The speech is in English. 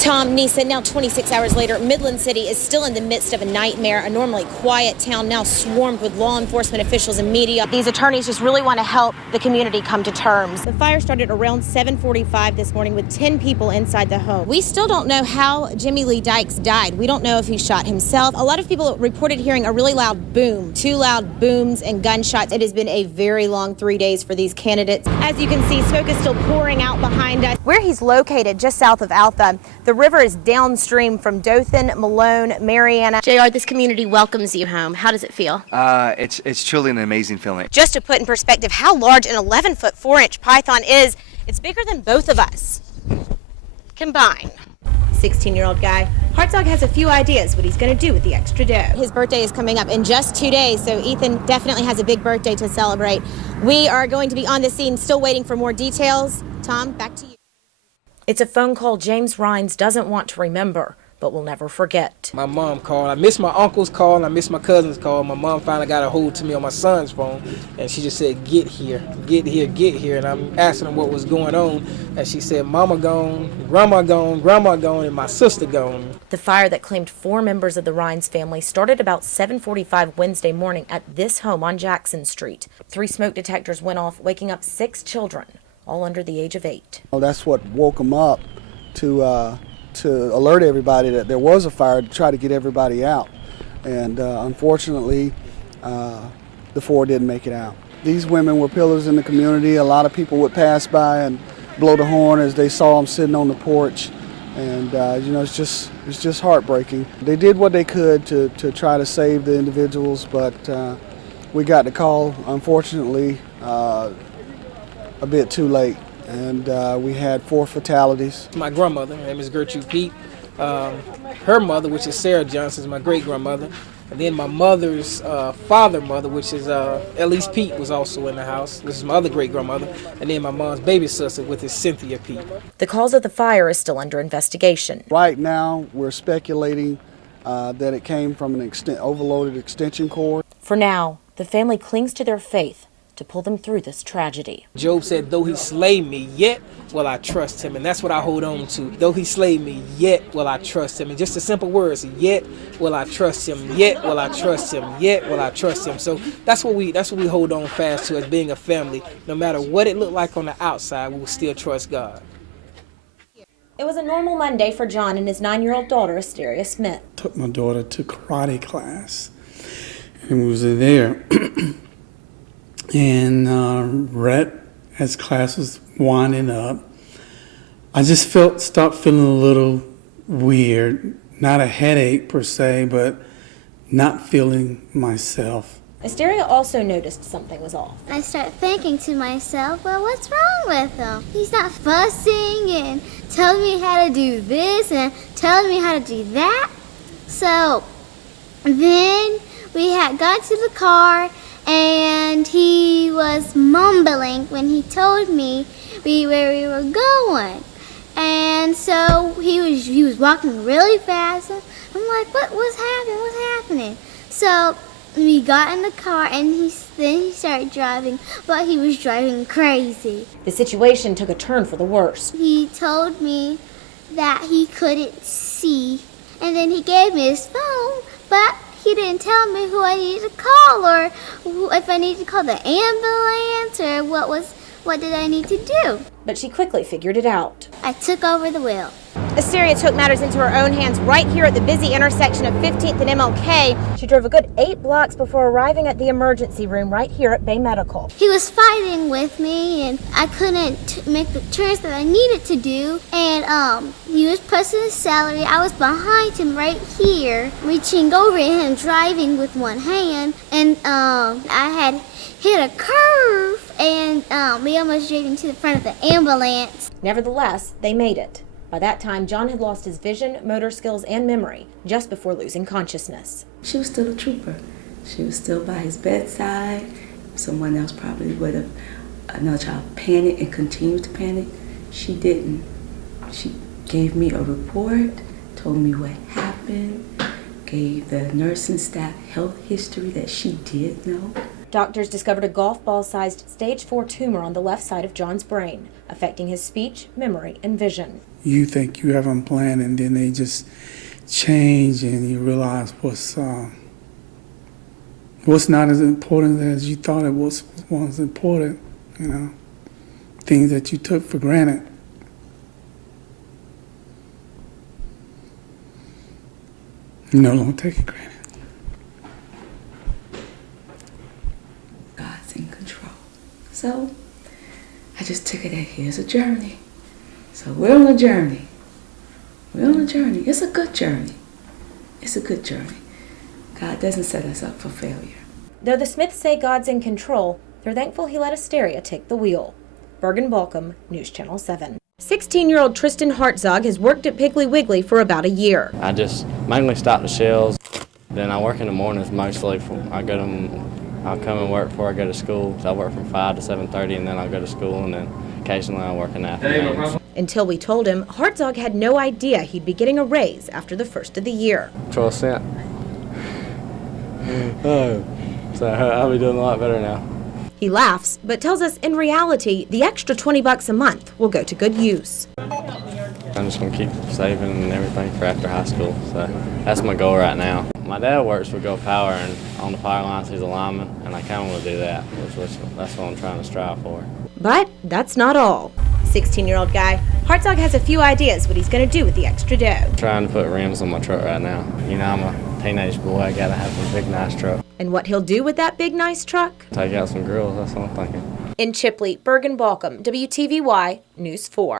Tom, Nisa, now 26 hours later, Midland City is still in the midst of a nightmare. A normally quiet town now swarmed with law enforcement officials and media. These attorneys just really want to help the community come to terms. The fire started around 7:45 this morning with 10 people inside the home. We still don't know how Jimmy Lee Dykes died. We don't know if he shot himself. A lot of people reported hearing a really loud boom, 2 loud booms and gunshots. It has been a very long 3 days for these candidates. As you can see, smoke is still pouring out behind us. Where he's located, just south of Alpha, the river is downstream from Dothan, Malone, Mariana. JR, this community welcomes you home. How does it feel? It's truly an amazing feeling. Just to put in perspective how large an 11-foot 4-inch python is, it's bigger than both of us combined. 16-year-old guy. Hartzog has a few ideas what he's going to do with the extra dough. His birthday is coming up in just 2 days, so Ethan definitely has a big birthday to celebrate. We are going to be on the scene, still waiting for more details. Tom, back to you. It's a phone call James Rhines doesn't want to remember, but will never forget. My mom called. I missed my uncle's call and I missed my cousin's call. My mom finally got a hold to me on my son's phone, and she just said, "Get here, get here, get here." And I'm asking her what was going on, and she said, "Mama gone, grandma gone, and my sister gone." The fire that claimed 4 members of the Rhines family started about 7:45 Wednesday morning at this home on Jackson Street. 3 smoke detectors went off, waking up 6 children, all under the age of 8. Well, that's what woke them up to alert everybody that there was a fire, to try to get everybody out. And unfortunately, the 4 didn't make it out. These women were pillars in the community. A lot of people would pass by and blow the horn as they saw them sitting on the porch. And it's just heartbreaking. They did what they could to try to save the individuals, but we got the call, unfortunately, a bit too late, and we had 4 fatalities. My grandmother, her name is Gertrude Pete. Her mother, which is Sarah Johnson, is my great-grandmother. And then my mother's mother, which is Elise Pete, was also in the house. This is my other great-grandmother. And then my mom's baby sister, which is Cynthia Pete. The cause of the fire is still under investigation. Right now, we're speculating that it came from an overloaded extension cord. For now, the family clings to their faith to pull them through this tragedy. Job said, "Though he slay me, yet will I trust him." And that's what I hold on to. Though he slay me, yet will I trust him. And just the simple words, yet will I trust him, yet will I trust him, yet will I trust him. So that's what we hold on fast to as being a family. No matter what it looked like on the outside, we will still trust God. It was a normal Monday for John and his 9-year-old daughter, Asteria Smith. Took my daughter to karate class, and we was there. And right as class was winding up, I just stopped feeling a little weird. Not a headache per se, but not feeling myself. Asteria also noticed something was off. I started thinking to myself, well, what's wrong with him? He's not fussing and telling me how to do this and telling me how to do that. So then we had got to the car, and he was mumbling when he told me where we were going. And so he was walking really fast. I'm like, what's happening? So we got in the car, and then he started driving, but he was driving crazy. The situation took a turn for the worse. He told me that he couldn't see, and then he gave me his phone, but he didn't tell me who I needed to call, or if I needed to call the ambulance, or what did I need to do. But she quickly figured it out. I took over the wheel. Asteria took matters into her own hands right here at the busy intersection of 15th and MLK. She drove a good 8 blocks before arriving at the emergency room right here at Bay Medical. He was fighting with me, and I couldn't make the turns that I needed to do. And he was pressing his celery. I was behind him right here, reaching over at him, driving with one hand. And I had hit a curve, and we almost drove into the front of the ambulance. Nevertheless, they made it. By that time, John had lost his vision, motor skills, and memory just before losing consciousness. She was still a trooper. She was still by his bedside. Someone else probably would have, another child, panicked and continued to panic. She didn't. She gave me a report, told me what happened, gave the nursing staff health history that she did know. Doctors discovered a golf ball-sized stage 4 tumor on the left side of John's brain, affecting his speech, memory, and vision. You think you have them planned, and then they just change, and you realize what's not as important as you thought it was important, you know, things that you took for granted. You no longer take it granted. God's in control. So I just took it as here's a journey. So we're on a journey. We're on a journey. It's a good journey. It's a good journey. God doesn't set us up for failure. Though the Smiths say God's in control, they're thankful he let Asteria take the wheel. Bergen Baucom, News Channel 7. 16-year-old Tristan Hartzog has worked at Piggly Wiggly for about a year. I just mainly stock the shelves. Then I work in the mornings mostly. I'll come and work before I go to school. So I work from 5 to 7:30, and then I'll go to school, and then occasionally I work in the afternoons. Until we told him, Hartzog had no idea he'd be getting a raise after the first of the year. 12 cents. Oh, so I'll be doing a lot better now. He laughs, but tells us in reality, the extra $20 a month will go to good use. I'm just going to keep saving and everything for after high school. So that's my goal right now. My dad works for Go Power, and on the power lines he's a lineman, and I kind of want to do that. That's what I'm trying to strive for. But that's not all. 16-year-old guy, Hartzog has a few ideas what he's going to do with the extra dough. I'm trying to put rims on my truck right now. You know, I'm a teenage boy. I got to have a big, nice truck. And what he'll do with that big, nice truck? Take out some girls, that's what I'm thinking. In Chipley, Bergen Baucom, WTVY News 4.